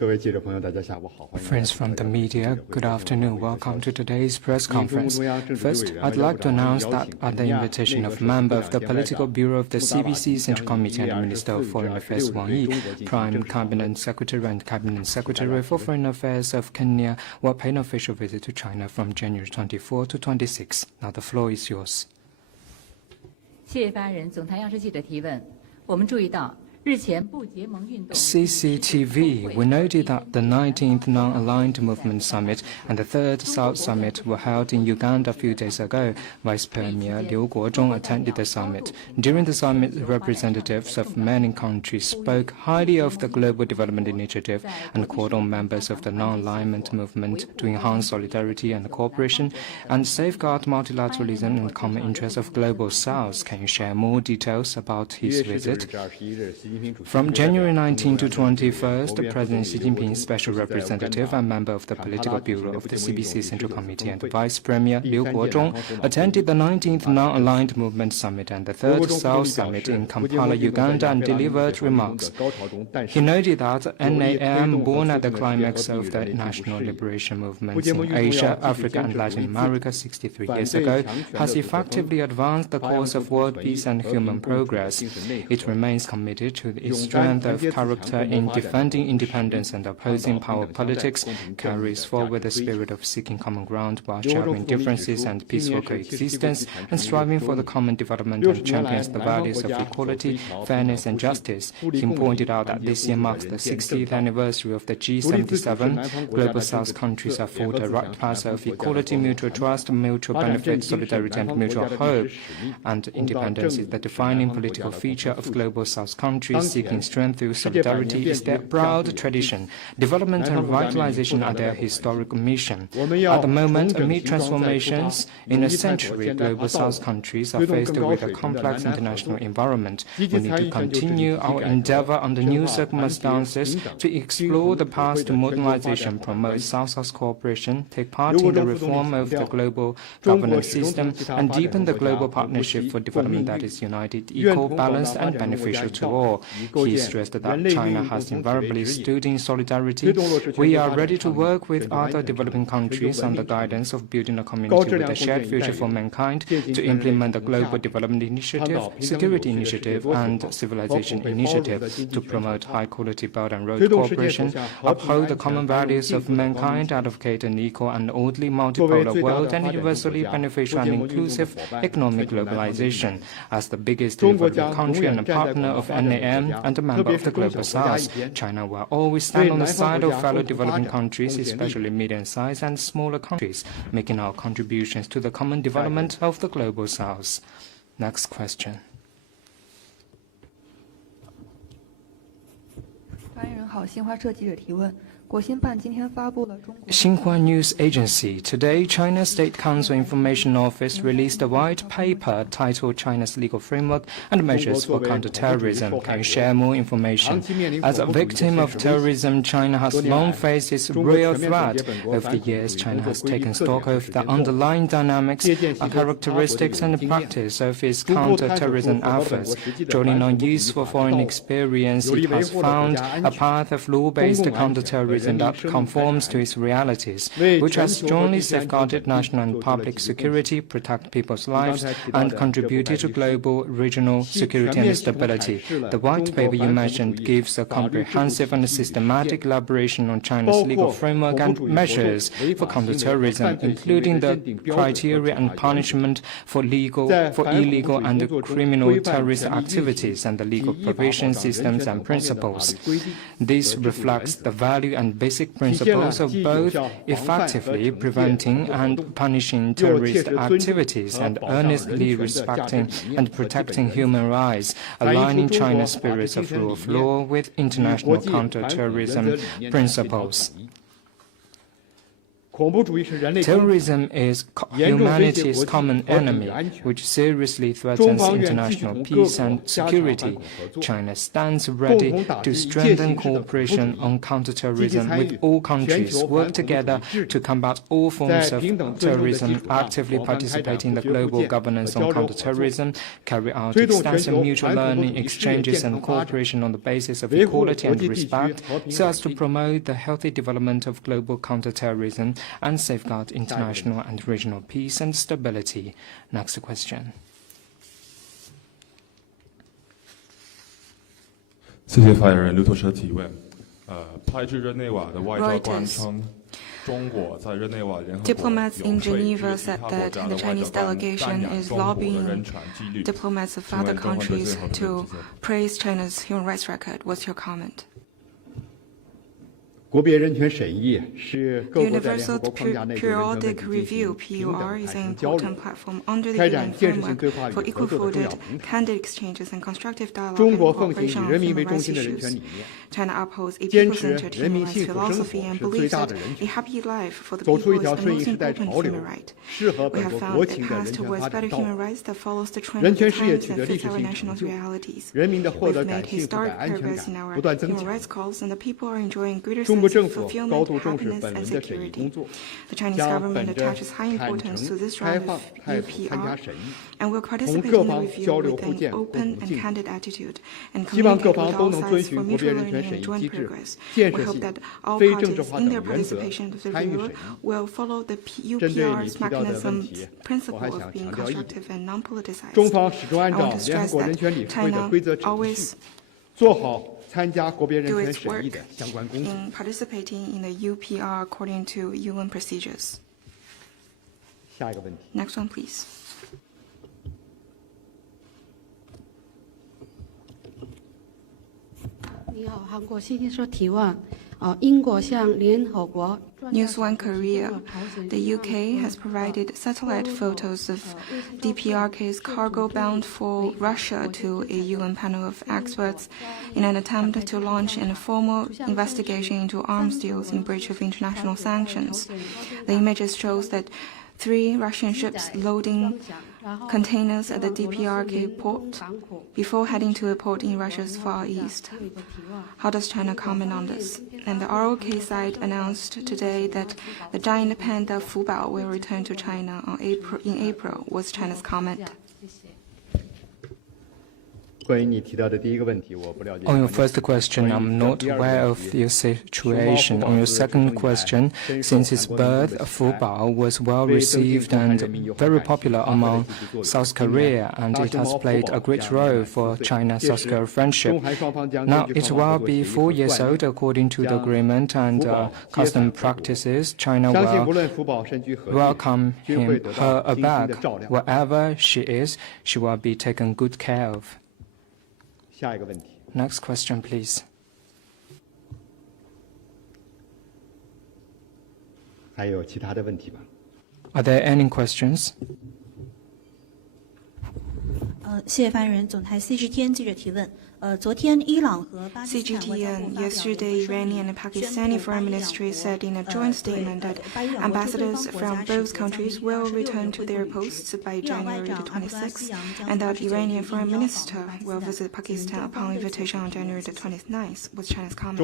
Friends from the media, good afternoon. Welcome to today's press conference. First, I'd like to announce that at the invitation of member of the Political Bureau of the CBC Central Committee and Minister of Foreign Affairs Wang Yi, Prime Cabinet Secretary and Cabinet Secretary for Foreign Affairs of Kenya will pay an official visit to China from January 24 to 26. Now the floor is yours. 谢谢发言人。总台央视记者提问。我们注意到。 CCTV, we noted that the 19th Non-Aligned Movement Summit and the 3rd South Summit were held in Uganda a few days ago. Vice Premier Liu Guozhong attended the summit. During the summit, representatives of many countries spoke highly of the Global Development Initiative and called on members of the non-alignment movement to enhance solidarity and cooperation and safeguard multilateralism and common interests of Global South. Can you share more details about his visit? From January 19 to 21st, President Xi Jinping, Special Representative and member of the Political Bureau of the CBC Central Committee and Vice Premier Liu Guozhong attended the 19th Non-Aligned Movement Summit and the 3rd South Summit in Kampala, Uganda and delivered remarks. He noted that NAM, born at the climax of the national liberation movements in Asia, Africa and Latin America 63 years ago, has effectively advanced the cause of world peace and human progress. It remains committed to its strength of character in defending independence and opposing power politics, carries forward the spirit of seeking common ground while sharing differences and peaceful coexistence, and striving for the common development and champions the values of equality, fairness and justice. He pointed out that this year marks the 60th anniversary of the G77. Global South countries have fought a right path of equality, mutual trust, mutual benefit, solidarity and mutual hope. And independence is the defining political feature of Global South countries. Seeking strength through solidarity is their proud tradition. Development and revitalization are their historic mission. At the moment, amid transformations in a century, Global South countries are faced with a complex international environment. We need to continue our endeavor under new circumstances to explore the path to modernization, promote South-South cooperation, take part in the reform of the global governance system, and deepen the global partnership for development that is united, equal, balanced, and beneficial to all. He stressed that China has invariably stood in solidarity. We are ready to work with other developing countries on the guidance of building a community with a shared future for mankind to implement the Global Development Initiative, Security Initiative, and Civilization Initiative to promote high-quality Belt and Road cooperation, uphold the common values of mankind, advocate an equal and orderly multipolar world, and universally beneficial and inclusive economic globalization. As the biggest developing country and a partner of NAM and a member of the Global South, China will always stand on the side of fellow developing countries, especially medium-sized and smaller countries, making our contributions to the common development of the Global South. Next question. Xinhua News Agency. Today, China State Council Information Office released a white paper titled China's Legal Framework and Measures for Counterterrorism. Can you share more information? As a victim of terrorism, China has long faced its real threat. Over the years, China has taken stock of the underlying dynamics, characteristics and practice of its counterterrorism efforts. Drawing on useful foreign experience, it has found a path of law-based counterterrorism that conforms to its realities, which has jointly safeguarded national and public security, protect people's lives, and contributed to global, regional security and stability. The white paper you mentioned gives a comprehensive and systematic elaboration on China's legal framework and measures for counterterrorism, including the criteria and punishment for illegal and criminal terrorist activities and the legal provision systems and principles. This reflects the value and basic principles of both effectively preventing and punishing terrorist activities and earnestly respecting and protecting human rights, aligning China's spirits of rule of law with international counterterrorism principles. Terrorism is humanity's common enemy, which seriously threatens international peace and security. China stands ready to strengthen cooperation on counterterrorism with all countries, work together to combat all forms of terrorism, actively participate in the global governance on counterterrorism, carry out extensive mutual learning, exchanges and cooperation on the basis of equality and respect, so as to promote the healthy development of global counterterrorism and safeguard international and regional peace and stability. Next question. 谢谢发言人。路透社提问：派驻日内瓦的外交官称，中国在日内瓦联合国 Diplomats in Geneva said that the Chinese delegation is lobbying diplomats of other countries to praise China's human rights record. What's your comment? Universal Periodic Review (PUR) is an important platform under the UN framework for equal-footed, candid exchanges and constructive dialogue and cooperation on human rights issues. China upholds a people-centered human rights philosophy and believes that a happy life for the people is the most important human right. We have found a path towards better human rights that follows the trend of the times and fits our national realities. We've made historic progress in our human rights cause, and the people are enjoying greater sense of fulfillment, happiness, and security. The Chinese government attaches high importance to this round of UPR and will participate in the review with an open and candid attitude and communicate with all sides for mutual learning and joint progress. We hope that all parties in their participation of the review will follow the UPR's mechanism's principle of being constructive and non-politicized. I want to stress that China always do its work in participating in the UPR according to UN procedures. Next one, please. 你好，韩国新听说提问。英国向联合国 News One Korea. The UK has provided satellite photos of DPRK's cargo bound for Russia to a UN panel of experts in an attempt to launch an formal investigation into arms deals in breach of international sanctions. The images shows that 3 Russian ships loading containers at the DPRK port before heading to a port in Russia's Far East. How does China comment on this? And the ROK side announced today that the giant panda Fubao will return to China in April. What's China's comment? On your first question, I'm not aware of your situation. On your second question, since its birth, Fubao was well received and very popular among South Korea, and it has played a great role for China-South Korea friendship. Now, it will be 4 years old according to the agreement and custom practices. China will welcome her back. Wherever she is, she will be taken good care of. Next question, please. Are there any questions? 谢谢发言人。总台 CGTN 记者提问。昨天伊朗和巴基斯坦外交部 CGTN, yesterday Iranian and Pakistani foreign ministries said in a joint statement that ambassadors from both countries will return to their posts by January the 26th, and that Iranian foreign minister will visit Pakistan upon invitation on January the 29th. What's China's comment?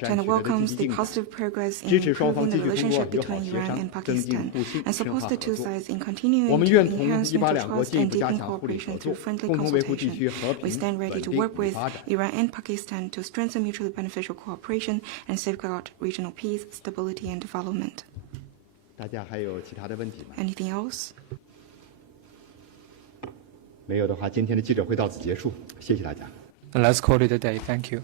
China welcomes the positive progress in improving the relationship between Iran and Pakistan and supports the two sides in continuing to enhance mutual trust and deepen cooperation through friendly consultation. We stand ready to work with Iran and Pakistan to strengthen mutually beneficial cooperation and safeguard regional peace, stability, and development. Anything else? 没有的话，今天的记者会到此结束，谢谢大家。Let's call it a day. Thank you.